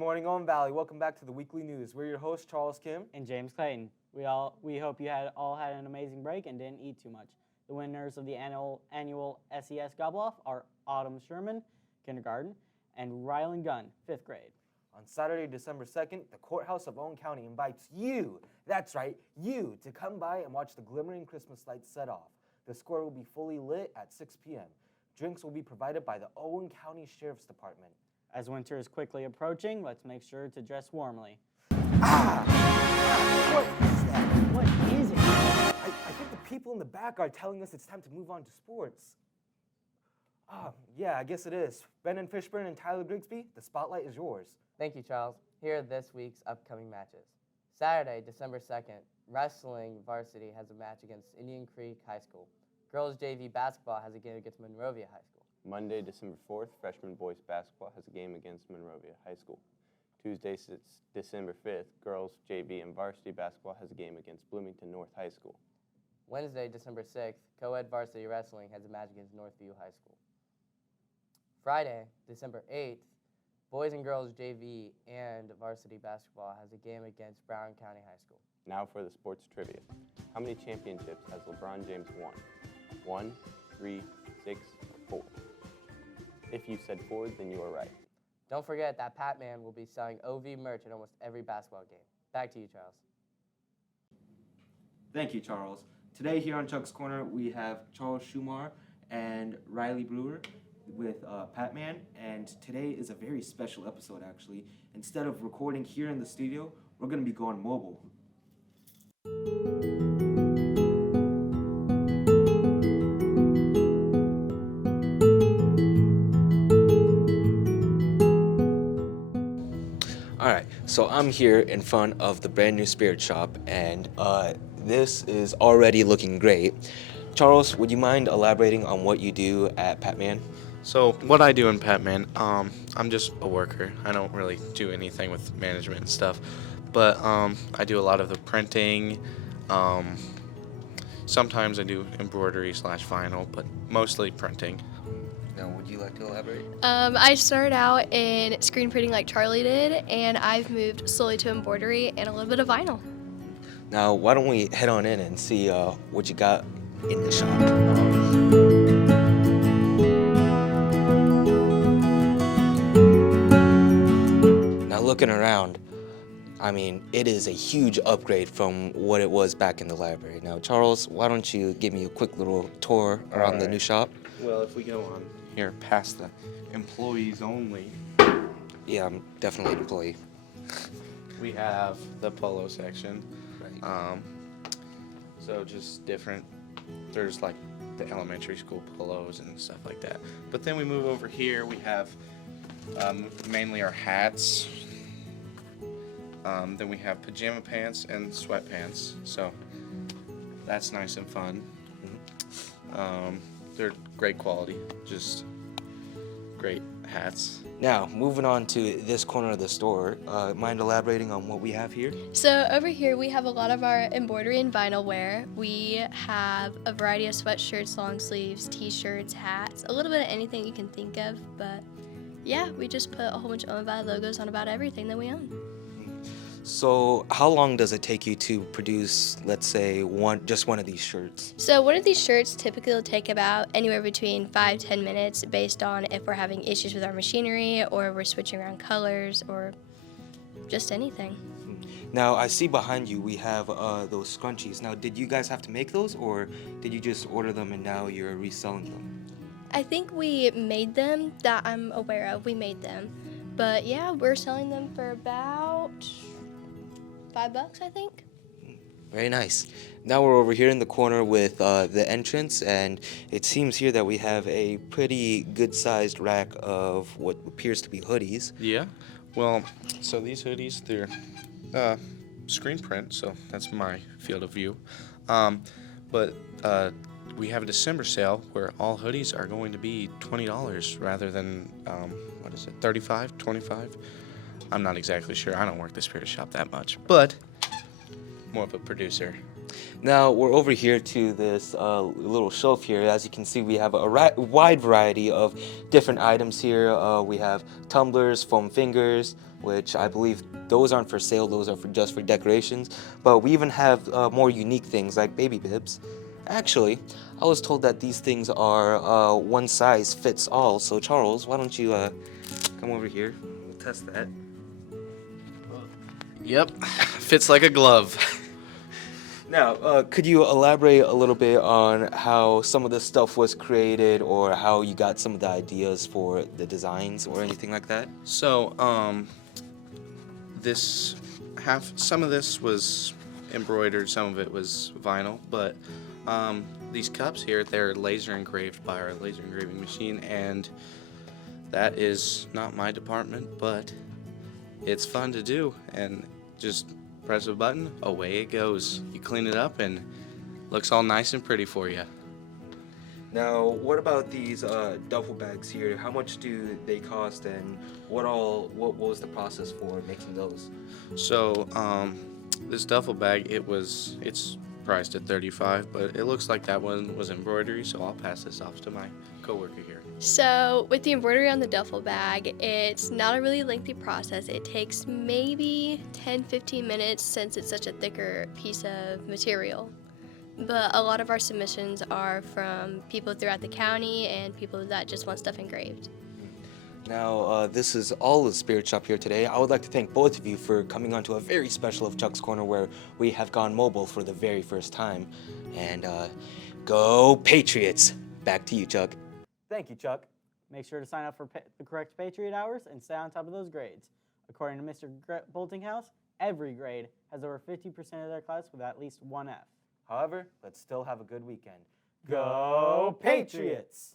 morning, Owen Valley. Welcome back to the weekly news. We're your hosts, Charles Kim and James Clayton. We hope you all had an amazing break and didn't eat too much. The winners of the annual SES Gobble-Off are Autumn Sherman, kindergarten, and Rylan Gunn, 5th grade. On Saturday, December 2nd, the Courthouse of Owen County invites you, that's right, you, to come by and watch the glimmering Christmas lights set off. The square will be fully lit at 6 p.m. Drinks will be provided by the Owen County Sheriff's Department. As winter is quickly approaching, let's make sure to dress warmly. What is that? What is it? I think the people in the back are telling us it's time to move on to sports. Yeah, I guess it is. Brennan, Fishburn, and Tyler Grigsby, the spotlight is yours. Thank you, Charles. Here are this week's upcoming matches. Saturday, December 2nd, wrestling varsity has a match against Indian Creek High School. Girls JV basketball has a game against Monrovia High School. Monday, December 4th, freshman boys basketball has a game against Monrovia High School. Tuesday, December 5th, girls JV and varsity basketball has a game against Bloomington North High School. Wednesday, December 6th, co-ed varsity wrestling has a match against Northview High School. Friday, December 8th, boys and girls JV and varsity basketball has a game against Brown County High School. Now for the sports trivia. How many championships has LeBron James won? 1, 3, 6, or 4? If you said 4, then you are right. Don't forget that Pat Man will be selling OV merch at almost every basketball game. Back to you, Charles. Thank you, Charles. Today here on Chuck's Corner, we have Charles Schumar and Riley Brewer with Pat Man, and today is a very special episode, actually. Instead of recording here in the studio, we're going to be going mobile. Alright, so I'm here in front of the brand new Spirit Shop, and this is already looking great. Charles, would you mind elaborating on what you do at Patman? So what I do in Patman, I'm just a worker. I don't really do anything with management and stuff, but I do a lot of the printing. Sometimes I do embroidery / vinyl, but mostly printing. Now, would you like to elaborate? I started out in screen printing like Charlie did, and I've moved slowly to embroidery and a little bit of vinyl. Now, why don't we head on in and see what you got in the shop. Now, looking around, I mean, it is a huge upgrade from what it was back in the library. Now, Charles, why don't you give me a quick little tour around the new shop? Well, if we go on here past the employees only, Yeah, I'm definitely an employee. we have the polo section. Right. So just different, there's like the elementary school polos and stuff like that. But then we move over here, we have mainly our hats. Then we have pajama pants and sweatpants. So that's nice and fun. They're great quality, just great hats. Now, moving on to this corner of the store, mind elaborating on what we have here? So over here we have a lot of our embroidery and vinyl wear. We have a variety of sweatshirts, long sleeves, t-shirts, hats, a little bit of anything you can think of, but yeah, we just put a whole bunch of Owen Valley logos on about everything that we own. So, how long does it take you to produce, let's say, just one of these shirts? So one of these shirts typically will take about anywhere between 5-10 minutes based on if we're having issues with our machinery or we're switching around colors or just anything. Now, I see behind you we have those scrunchies. Now, did you guys have to make those, or did you just order them and now you're reselling them? I think we made them, that I'm aware of. We made them. But yeah, we're selling them for about $5, I think. Very nice. Now we're over here in the corner with the entrance, and it seems here that we have a pretty good-sized rack of what appears to be hoodies. Yeah, well, so these hoodies, they're screen print, so that's my field of view. But we have a December sale where all hoodies are going to be $20 rather than, $35, $25? I'm not exactly sure. I don't work the Spirit Shop that much, but more of a producer. Now we're over here to this little shelf here. As you can see, we have a wide variety of different items here. We have tumblers, foam fingers, which I believe those aren't for sale, those are just for decorations. But we even have more unique things like baby bibs. Actually, I was told that these things are one size fits all. So Charles, why don't you come over here? We'll test that. Yep, fits like a glove. Now, could you elaborate a little bit on how some of this stuff was created, or how you got some of the ideas for the designs or anything like that? So, some of this was embroidered, some of it was vinyl, but these cups here, they're laser engraved by our laser engraving machine, and that is not my department, but it's fun to do, and just press a button, away it goes. You clean it up and looks all nice and pretty for you. Now, what about these duffel bags here? How much do they cost, and what was the process for making those? So, this duffel bag, it's priced at $35, but it looks like that one was embroidery, so I'll pass this off to my coworker here. So with the embroidery on the duffel bag, it's not a really lengthy process. It takes maybe 10-15 minutes since it's such a thicker piece of material. But a lot of our submissions are from people throughout the county and people that just want stuff engraved. Now, this is all the Spirit Shop here today. I would like to thank both of you for coming on to a very special of Chuck's Corner, where we have gone mobile for the very first time. And go Patriots! Back to you, Chuck. Thank you, Chuck. Make sure to sign up for the correct Patriot hours and stay on top of those grades. According to Mr. Boltinghouse, every grade has over 50% of their class with at least one F. However, let's still have a good weekend. Go Patriots!